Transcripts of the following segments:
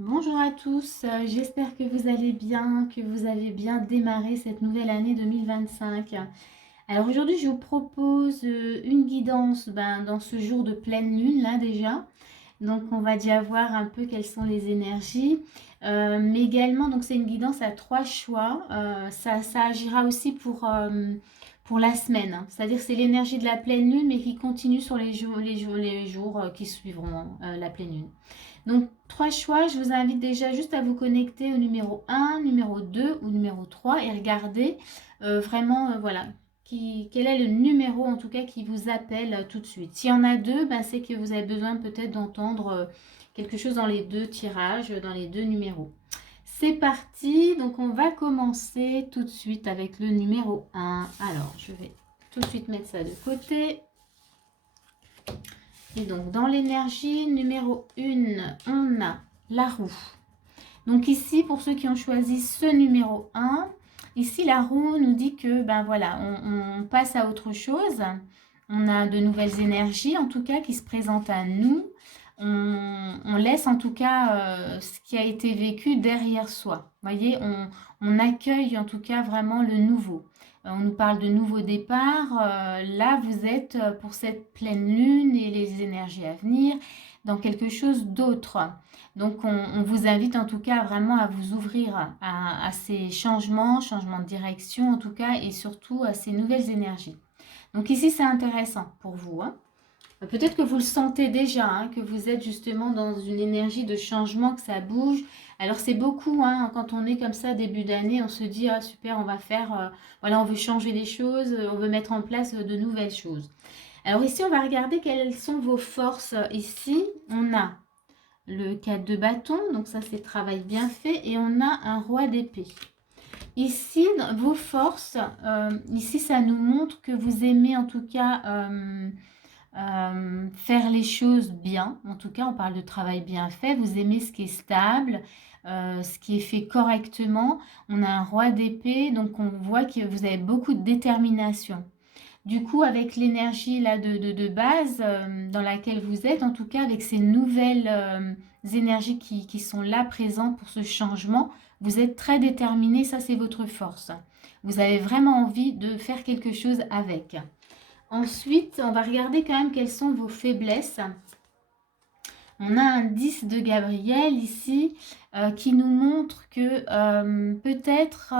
Bonjour à tous, j'espère que vous allez bien, que vous avez bien démarré cette nouvelle année 2025. Alors aujourd'hui, je vous propose une guidance dans ce jour de pleine lune là déjà. Donc on va déjà voir un peu quelles sont les énergies. Mais également, donc c'est une guidance à trois choix. Ça agira aussi pour la semaine, hein. C'est-à-dire que c'est l'énergie de la pleine lune, mais qui continue sur les jours qui suivront la pleine lune. Donc, trois choix. Je vous invite déjà juste à vous connecter au numéro 1, numéro 2 ou numéro 3 et regarder vraiment, voilà, quel est le numéro en tout cas qui vous appelle tout de suite. S'il y en a deux, ben, c'est que vous avez besoin peut-être d'entendre quelque chose dans les deux tirages, dans les deux numéros. C'est parti, donc on va commencer tout de suite avec le numéro 1. Alors, je vais tout de suite mettre ça de côté. Et donc, dans l'énergie numéro 1, on a la roue. Donc ici, pour ceux qui ont choisi ce numéro 1, ici, la roue nous dit que, ben voilà, on passe à autre chose. On a de nouvelles énergies, en tout cas, qui se présentent à nous. On laisse, en tout cas, ce qui a été vécu derrière soi. Vous voyez, on accueille, en tout cas, vraiment le nouveau. On nous parle de nouveaux départs. Là, vous êtes pour cette pleine lune et les énergies à venir dans quelque chose d'autre. Donc, on vous invite en tout cas vraiment à vous ouvrir à ces changements de direction en tout cas, et surtout à ces nouvelles énergies. Donc ici, c'est intéressant pour vous, hein. Peut-être que vous le sentez déjà, hein, que vous êtes justement dans une énergie de changement, que ça bouge. Alors c'est beaucoup, hein, quand on est comme ça début d'année, on se dit ah super, on va faire, voilà, on veut changer les choses, on veut mettre en place de nouvelles choses. Alors ici, on va regarder quelles sont vos forces. Ici, on a le 4 de bâton, donc ça c'est travail bien fait, et on a un roi d'épée. Ici, vos forces, ici ça nous montre que vous aimez en tout cas faire les choses bien. En tout cas, on parle de travail bien fait. Vous aimez ce qui est stable, ce qui est fait correctement. On a un roi d'épée, donc on voit que vous avez beaucoup de détermination. Du coup, avec l'énergie là de base dans laquelle vous êtes, en tout cas avec ces nouvelles énergies qui sont là présentes pour ce changement, vous êtes très déterminé, ça c'est votre force. Vous avez vraiment envie de faire quelque chose avec. Ensuite, on va regarder quand même quelles sont vos faiblesses. On a un 10 de Gabriel ici qui nous montre que peut-être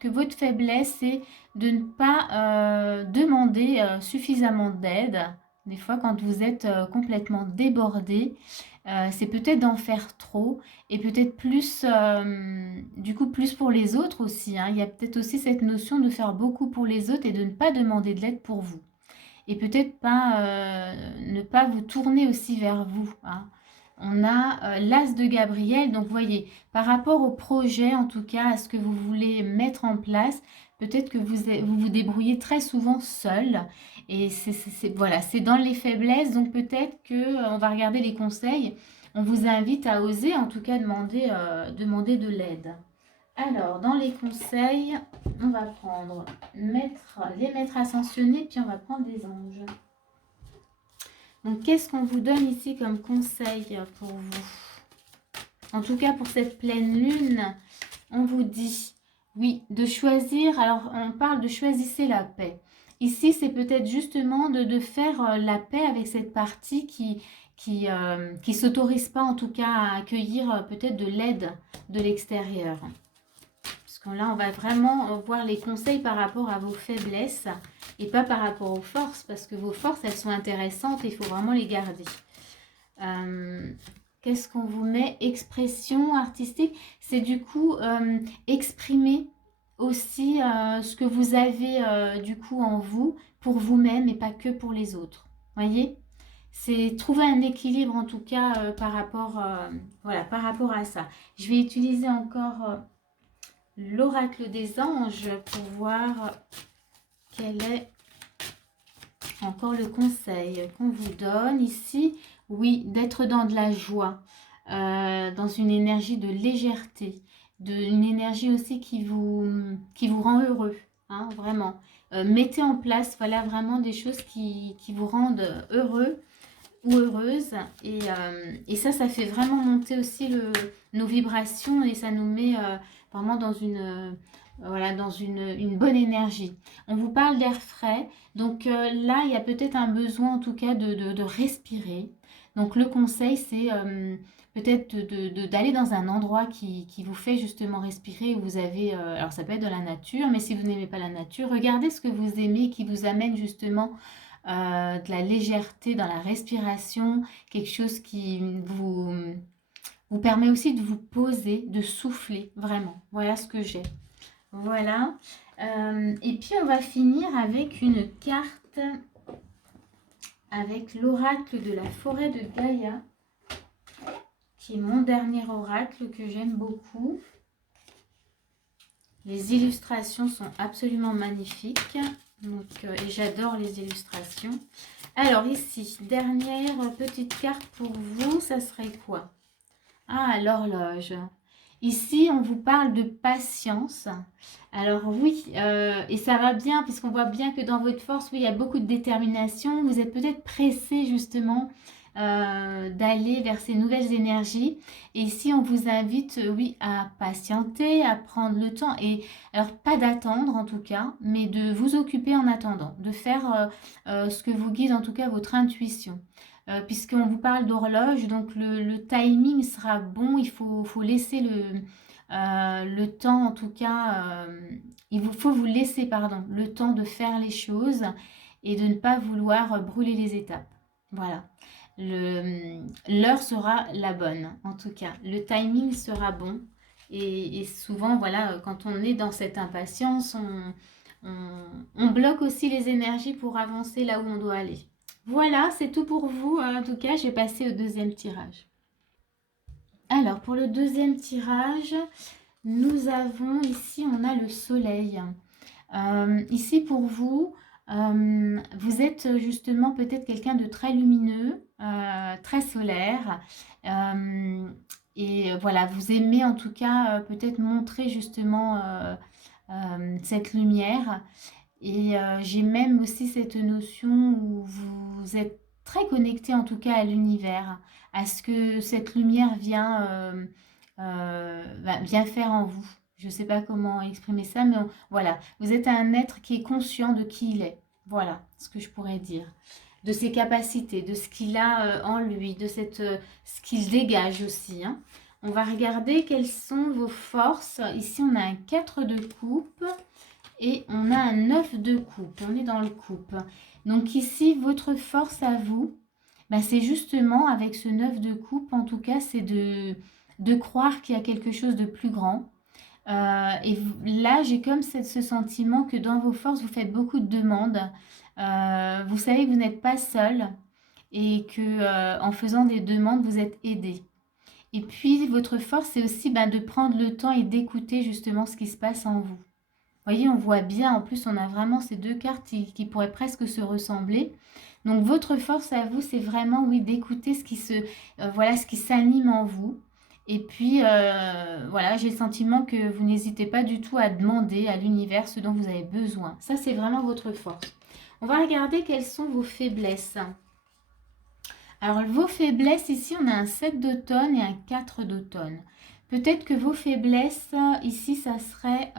que votre faiblesse est de ne pas demander suffisamment d'aide. Des fois, quand vous êtes complètement débordé, c'est peut-être d'en faire trop et peut-être plus, du coup, plus pour les autres aussi, hein. Il y a peut-être aussi cette notion de faire beaucoup pour les autres et de ne pas demander de l'aide pour vous et peut-être pas ne pas vous tourner aussi vers vous, hein. On a l'As de Gabriel, donc voyez, par rapport au projet, en tout cas, à ce que vous voulez mettre en place, peut-être que vous débrouillez très souvent seul, et voilà, c'est dans les faiblesses, donc peut-être que on va regarder les conseils, on vous invite à oser, en tout cas, demander de l'aide. Alors, dans les conseils, on va prendre les maîtres ascensionnés, puis on va prendre des anges. Donc, qu'est-ce qu'on vous donne ici comme conseil pour vous? En tout cas, pour cette pleine lune, on vous dit, oui, de choisir. Alors, on parle de choisissez la paix. Ici, c'est peut-être justement de faire la paix avec cette partie qui s'autorise pas, en tout cas, à accueillir peut-être de l'aide de l'extérieur. Là, on va vraiment voir les conseils par rapport à vos faiblesses et pas par rapport aux forces, parce que vos forces, elles sont intéressantes et il faut vraiment les garder. Qu'est-ce qu'on vous met? Expression artistique, c'est du coup exprimer aussi ce que vous avez du coup en vous, pour vous-même et pas que pour les autres. Voyez? C'est trouver un équilibre en tout cas voilà, par rapport à ça. Je vais utiliser encore l'oracle des anges pour voir quel est encore le conseil qu'on vous donne ici. Oui, d'être dans de la joie, dans une énergie de légèreté, une énergie aussi qui vous rend heureux, hein, vraiment. Mettez en place, voilà, vraiment des choses qui vous rendent heureux, ou heureuse. Et ça fait vraiment monter aussi nos vibrations et ça nous met vraiment dans voilà, dans une bonne énergie. On vous parle d'air frais. Donc là, il y a peut-être un besoin en tout cas de respirer. Donc le conseil, c'est peut-être d'aller dans un endroit qui vous fait justement respirer. Où vous avez, alors ça peut être de la nature, mais si vous n'aimez pas la nature, regardez ce que vous aimez qui vous amène justement de la légèreté dans la respiration, quelque chose qui vous permet aussi de vous poser, de souffler, vraiment. Voilà ce que j'ai. Voilà. Et puis on va finir avec une carte avec l'oracle de la forêt de Gaïa, qui est mon dernier oracle que j'aime beaucoup. Les illustrations sont absolument magnifiques. Donc, et j'adore les illustrations. Alors ici, dernière petite carte pour vous, ça serait quoi? Ah, l'horloge. Ici, on vous parle de patience. Alors oui, et ça va bien, puisqu'on voit bien que dans votre force, oui, il y a beaucoup de détermination. Vous êtes peut-être pressé justement d'aller vers ces nouvelles énergies. Et ici, on vous invite, oui, à patienter, à prendre le temps. Et alors, pas d'attendre en tout cas, mais de vous occuper en attendant, de faire ce que vous guide en tout cas votre intuition. Puisqu'on vous parle d'horloge, donc le timing sera bon, il faut laisser le temps, en tout cas, faut vous laisser, pardon, le temps de faire les choses et de ne pas vouloir brûler les étapes. Voilà. L'heure sera la bonne, en tout cas. Le timing sera bon. Et souvent, voilà, quand on est dans cette impatience, on bloque aussi les énergies pour avancer là où on doit aller. Voilà, c'est tout pour vous. En tout cas, j'ai passé au deuxième tirage. Alors, pour le deuxième tirage, nous avons ici, on a le soleil. Ici, pour vous, vous êtes justement peut-être quelqu'un de très lumineux, très solaire. Et voilà, vous aimez en tout cas peut-être montrer justement cette lumière. Et j'ai même aussi cette notion où vous êtes très connecté en tout cas à l'univers, à ce que cette lumière vient faire en vous. Je ne sais pas comment exprimer ça, mais voilà, vous êtes un être qui est conscient de qui il est. Voilà ce que je pourrais dire. De ses capacités, de ce qu'il a en lui, ce qu'il dégage aussi, hein. On va regarder quelles sont vos forces. Ici, on a un 4 de coupe. Et on a un 9 de coupe, on est dans le coupe. Donc ici, votre force à vous, c'est justement avec ce 9 de coupe, en tout cas, c'est de croire qu'il y a quelque chose de plus grand. Et là, j'ai comme ce sentiment que dans vos forces, vous faites beaucoup de demandes. Vous savez que vous n'êtes pas seul et que en faisant des demandes, vous êtes aidé. Et puis, votre force, c'est aussi de prendre le temps et d'écouter justement ce qui se passe en vous. Vous voyez, on voit bien, en plus, on a vraiment ces deux cartes qui pourraient presque se ressembler. Donc, votre force à vous, c'est vraiment, oui, d'écouter voilà, ce qui s'anime en vous. Et puis, voilà, j'ai le sentiment que vous n'hésitez pas du tout à demander à l'univers ce dont vous avez besoin. Ça, c'est vraiment votre force. On va regarder quelles sont vos faiblesses. Alors, vos faiblesses, ici, on a un 7 d'automne et un 4 d'automne. Peut-être que vos faiblesses, ici, ça serait...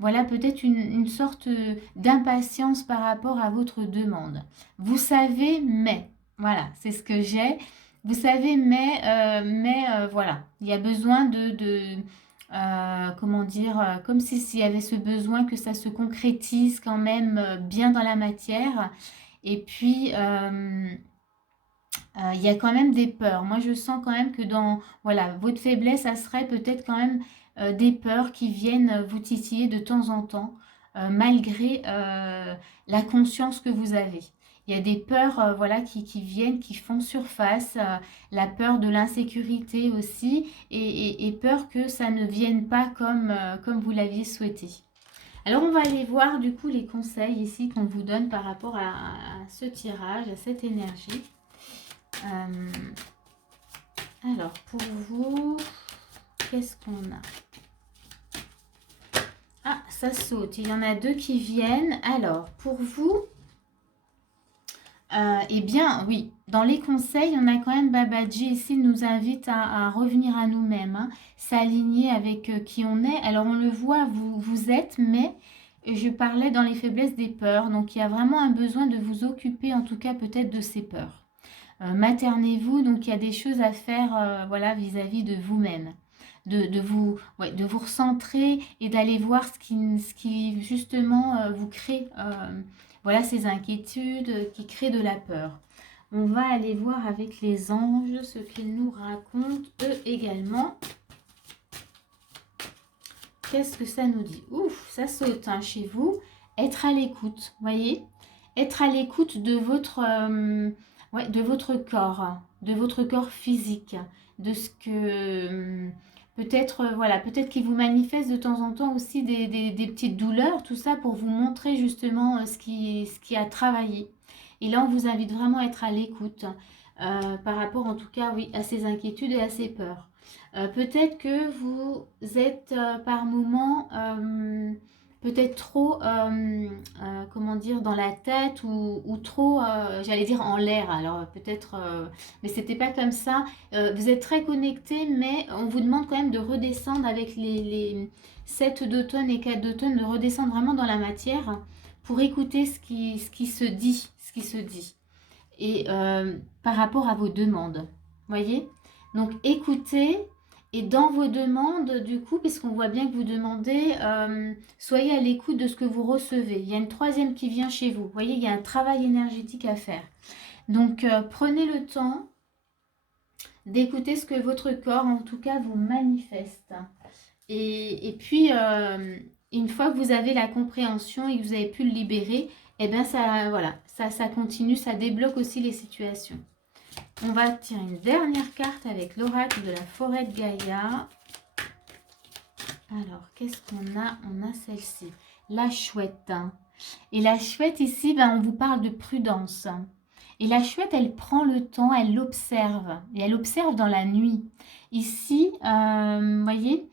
voilà, peut-être une sorte d'impatience par rapport à votre demande. Vous savez, mais, voilà, c'est ce que j'ai. Vous savez, mais voilà, il y a besoin comment dire, comme s'il y avait ce besoin que ça se concrétise quand même bien dans la matière. Et puis, il y a quand même des peurs. Moi, je sens quand même que dans, voilà, votre faiblesse, ça serait peut-être quand même des peurs qui viennent vous titiller de temps en temps, malgré la conscience que vous avez. Il y a des peurs voilà, qui viennent, qui font surface, la peur de l'insécurité aussi, et peur que ça ne vienne pas comme vous l'aviez souhaité. Alors, on va aller voir du coup les conseils ici qu'on vous donne par rapport à ce tirage, à cette énergie. Alors, pour vous, qu'est-ce qu'on a? Ah, ça saute. Il y en a deux qui viennent. Alors, pour vous, Eh bien, oui, dans les conseils, on a quand même Babaji ici nous invite à revenir à nous-mêmes, hein, s'aligner avec qui on est. Alors, on le voit, vous êtes, mais je parlais dans les faiblesses des peurs. Donc, il y a vraiment un besoin de vous occuper, en tout cas, peut-être de ces peurs. Maternez-vous, donc il y a des choses à faire voilà, vis-à-vis de vous-même. De vous recentrer et d'aller voir ce qui justement vous crée voilà, ces inquiétudes qui créent de la peur. On va aller voir avec les anges ce qu'ils nous racontent eux également. Qu'est-ce que ça nous dit? Ouf, ça saute hein, chez vous. Être à l'écoute, voyez? Être à l'écoute ouais, de votre corps physique, de ce que peut-être voilà, peut-être qu'il vous manifeste de temps en temps aussi des petites douleurs, tout ça pour vous montrer justement ce qui a travaillé. Et là, on vous invite vraiment à être à l'écoute par rapport en tout cas, oui, à ces inquiétudes et à ces peurs. Peut-être que vous êtes par moments peut-être trop, comment dire, dans la tête ou trop, j'allais dire en l'air. Alors peut-être, mais c'était pas comme ça. Vous êtes très connecté, mais on vous demande quand même de redescendre avec les 7 d'automne et 4 d'automne, de redescendre vraiment dans la matière pour écouter ce qui se dit, ce qui se dit. Et par rapport à vos demandes, voyez? Donc écoutez et dans vos demandes, du coup, puisqu'on voit bien que vous demandez, soyez à l'écoute de ce que vous recevez. Il y a une troisième qui vient chez vous. Vous voyez, il y a un travail énergétique à faire. Donc prenez le temps d'écouter ce que votre corps, en tout cas, vous manifeste. Et puis, une fois que vous avez la compréhension et que vous avez pu le libérer, eh bien, ça, voilà, ça continue, ça débloque aussi les situations. On va tirer une dernière carte avec l'oracle de la forêt de Gaïa. Alors, qu'est-ce qu'on a? On a celle-ci, la chouette. Et la chouette ici, ben, on vous parle de prudence. Et la chouette, elle prend le temps, elle l'observe. Et elle observe dans la nuit. Ici, vous voyez,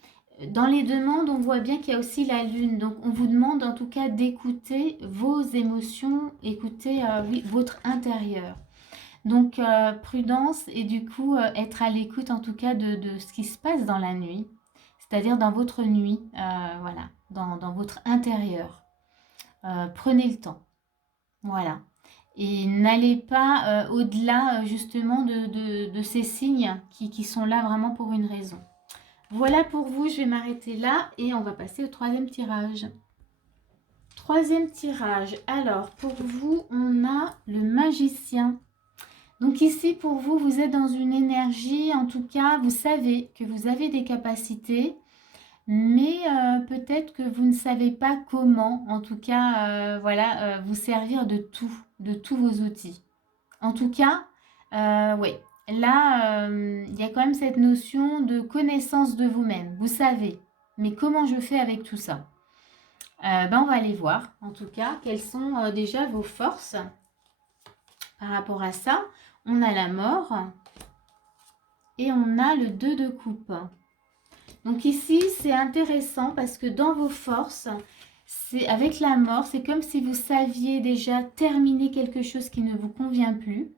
dans les demandes, on voit bien qu'il y a aussi la lune. Donc, on vous demande en tout cas d'écouter vos émotions, écouter oui, votre intérieur. Donc, prudence et du coup, être à l'écoute en tout cas de ce qui se passe dans la nuit, c'est-à-dire dans votre nuit, voilà, dans votre intérieur. Prenez le temps, voilà. Et n'allez pas au-delà justement de ces signes qui sont là vraiment pour une raison. Voilà pour vous, je vais m'arrêter là et on va passer au troisième tirage. Troisième tirage, alors pour vous, on a le magicien. Donc ici, pour vous, vous êtes dans une énergie, en tout cas, vous savez que vous avez des capacités, mais peut-être que vous ne savez pas comment, en tout cas, voilà, vous servir de tous vos outils. En tout cas, oui, là, il y a quand même cette notion de connaissance de vous-même. Vous savez, mais comment je fais avec tout ça? On va aller voir, en tout cas, quelles sont déjà vos forces par rapport à ça. On a la mort et on a le 2 de coupe. Donc ici, c'est intéressant parce que dans vos forces, c'est avec la mort, c'est comme si vous saviez déjà terminer quelque chose qui ne vous convient plus.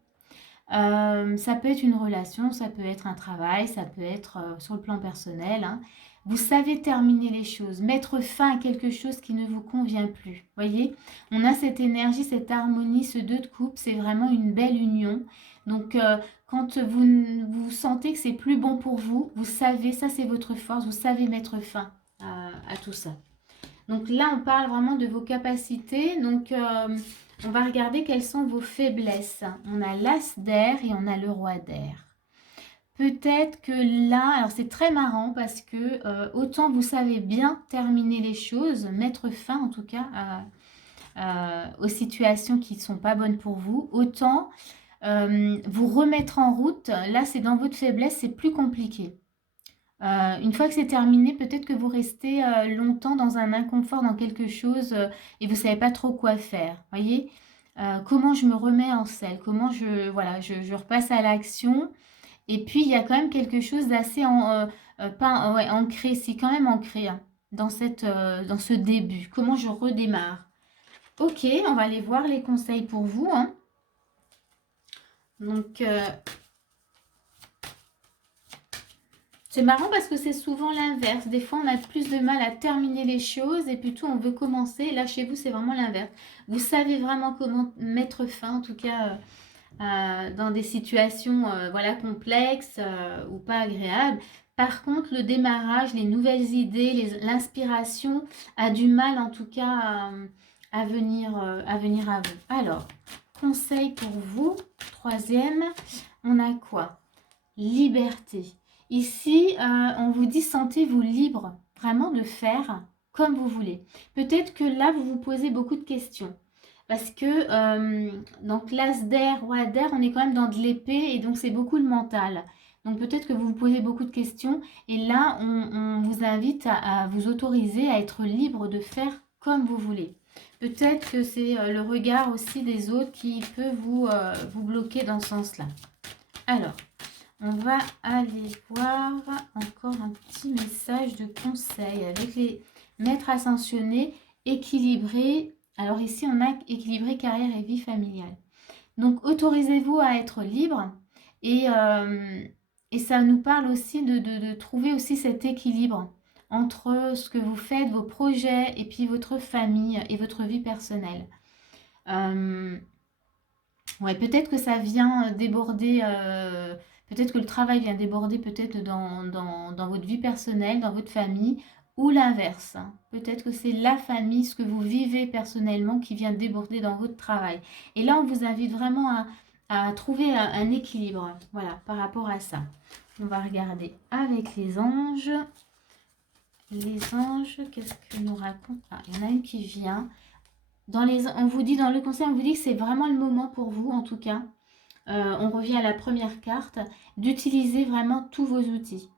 Ça peut être une relation, ça peut être un travail, ça peut être sur le plan personnel. Hein. Vous savez terminer les choses, mettre fin à quelque chose qui ne vous convient plus. Voyez, on a cette énergie, cette harmonie, ce 2 de coupe, c'est vraiment une belle union. Donc, quand vous sentez que c'est plus bon pour vous, vous savez, ça c'est votre force, vous savez mettre fin à tout ça. Donc là, on parle vraiment de vos capacités. Donc, on va regarder quelles sont vos faiblesses. On a l'as d'air et on a le roi d'air. Peut-être que là, alors c'est très marrant parce que autant vous savez bien terminer les choses, mettre fin en tout cas aux situations qui ne sont pas bonnes pour vous, autant vous remettre en route, là c'est dans votre faiblesse, c'est plus compliqué. Une fois que c'est terminé, peut-être que vous restez longtemps dans un inconfort, dans quelque chose et vous ne savez pas trop quoi faire. Voyez, comment je me remets en selle, comment voilà, je repasse à l'action. Et puis, il y a quand même quelque chose d'assez pas, ouais, ancré, c'est quand même ancré hein, dans ce début. Comment je redémarre? Ok, on va aller voir les conseils pour vous. Hein. Donc, c'est marrant parce que c'est souvent l'inverse. Des fois, on a plus de mal à terminer les choses et plutôt on veut commencer. Là, chez vous, c'est vraiment l'inverse. Vous savez vraiment comment mettre fin, en tout cas, dans des situations voilà, complexes ou pas agréables. Par contre, le démarrage, les nouvelles idées, l'inspiration a du mal, en tout cas, à venir à vous. Alors, conseil pour vous, troisième, on a quoi? Liberté. Ici, on vous dit sentez-vous libre vraiment de faire comme vous voulez. Peut-être que là, vous vous posez beaucoup de questions. Parce que, donc l'as d'air, roi d'air, on est quand même dans de l'épée et donc c'est beaucoup le mental. Donc peut-être que vous vous posez beaucoup de questions et là, on vous invite à vous autoriser à être libre de faire comme vous voulez. Peut-être que c'est le regard aussi des autres qui peut vous bloquer dans ce sens-là. Alors, on va aller voir encore un petit message de conseil avec les maîtres ascensionnés équilibrés. Alors ici, on a équilibré carrière et vie familiale. Donc, autorisez-vous à être libre et, ça nous parle aussi de trouver aussi cet équilibre entre ce que vous faites, vos projets et puis votre famille et votre vie personnelle. Ouais, peut-être que ça vient déborder, peut-être que le travail vient déborder peut-être dans votre vie personnelle, dans votre famille, ou l'inverse. Peut-être que c'est la famille, ce que vous vivez personnellement qui vient déborder dans votre travail. Et là, on vous invite vraiment à trouver un équilibre, voilà, par rapport à ça. On va regarder avec les anges. Les anges, qu'est-ce que nous racontent? Ah, il y en a une qui vient. On vous dit dans le conseil, on vous dit que c'est vraiment le moment pour vous, en tout cas. On revient à la première carte, d'utiliser vraiment tous vos outils.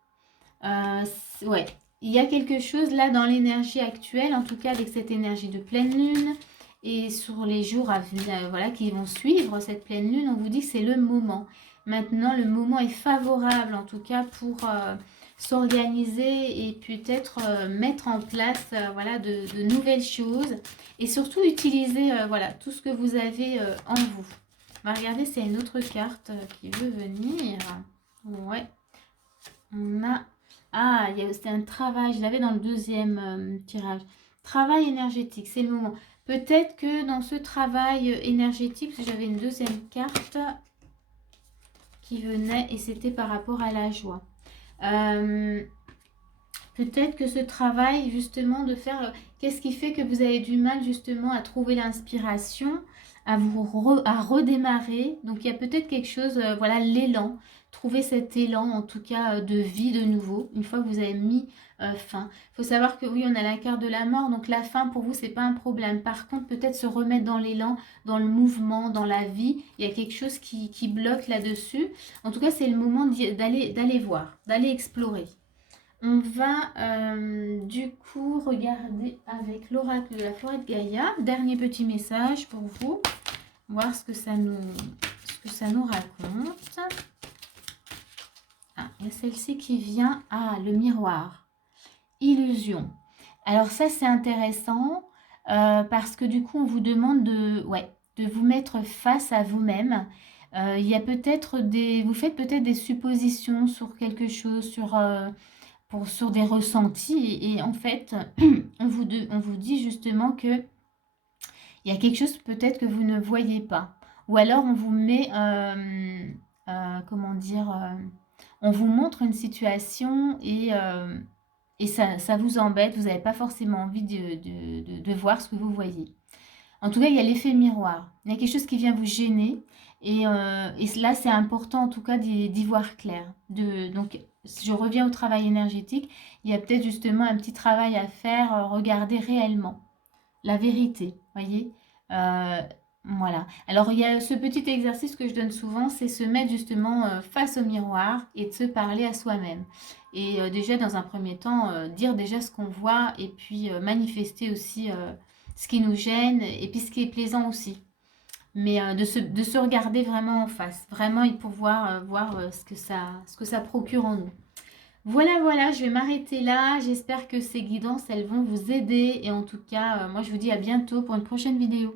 Ouais, il y a quelque chose là dans l'énergie actuelle, en tout cas avec cette énergie de pleine lune et sur les jours à venir, voilà, qui vont suivre cette pleine lune, on vous dit que c'est le moment. Maintenant, le moment est favorable, en tout cas pour s'organiser et peut-être mettre en place voilà, de nouvelles choses et surtout utiliser voilà, tout ce que vous avez en vous. On va regarder s'il y a une autre carte qui veut venir. Ouais. On a... Ah, il y a aussi un travail. Je l'avais dans le deuxième tirage. Travail énergétique, c'est le moment. Peut-être que dans ce travail énergétique, parce que j'avais une deuxième carte qui venait et c'était par rapport à la joie. Peut-être que ce travail justement de faire... Qu'est-ce qui fait que vous avez du mal justement à trouver l'inspiration, à redémarrer. Donc il y a peut-être quelque chose, voilà, l'élan. Trouver cet élan en tout cas de vie de nouveau, une fois que vous avez mis fin. Il faut savoir que oui, on a la carte de la mort, donc la fin pour vous, c'est pas un problème. Par contre, peut-être se remettre dans l'élan, dans le mouvement, dans la vie. Il y a quelque chose qui bloque là-dessus. En tout cas, c'est le moment d'aller voir, d'aller explorer. On va du coup regarder avec l'oracle de la forêt de Gaïa. Dernier petit message pour vous. Voir ce que ça nous raconte. Ah, il y a celle-ci qui vient. Ah, le miroir. Illusion. Alors ça, c'est intéressant parce que du coup, on vous demande de vous mettre face à vous-même. Il y a peut-être vous faites peut-être des suppositions sur quelque chose, sur des ressentis et en fait on vous dit justement que il y a quelque chose peut-être que vous ne voyez pas ou alors on vous met comment dire on vous montre une situation et ça vous embête, vous n'avez pas forcément envie de voir ce que vous voyez. En tout cas, il y a l'effet miroir. Il y a quelque chose qui vient vous gêner. Et là, c'est important en tout cas d'y voir clair. Donc, si je reviens au travail énergétique, il y a peut-être justement un petit travail à faire, regarder réellement la vérité, voyez. Voilà. Alors, il y a ce petit exercice que je donne souvent, c'est se mettre justement face au miroir et de se parler à soi-même. Et déjà, dans un premier temps, dire déjà ce qu'on voit et puis manifester aussi ce qui nous gêne et puis ce qui est plaisant aussi. Mais de se regarder vraiment en face, vraiment et pouvoir voir ce que ça procure en nous. Voilà, voilà, je vais m'arrêter là. J'espère que ces guidances, elles vont vous aider. Et en tout cas, moi, je vous dis à bientôt pour une prochaine vidéo.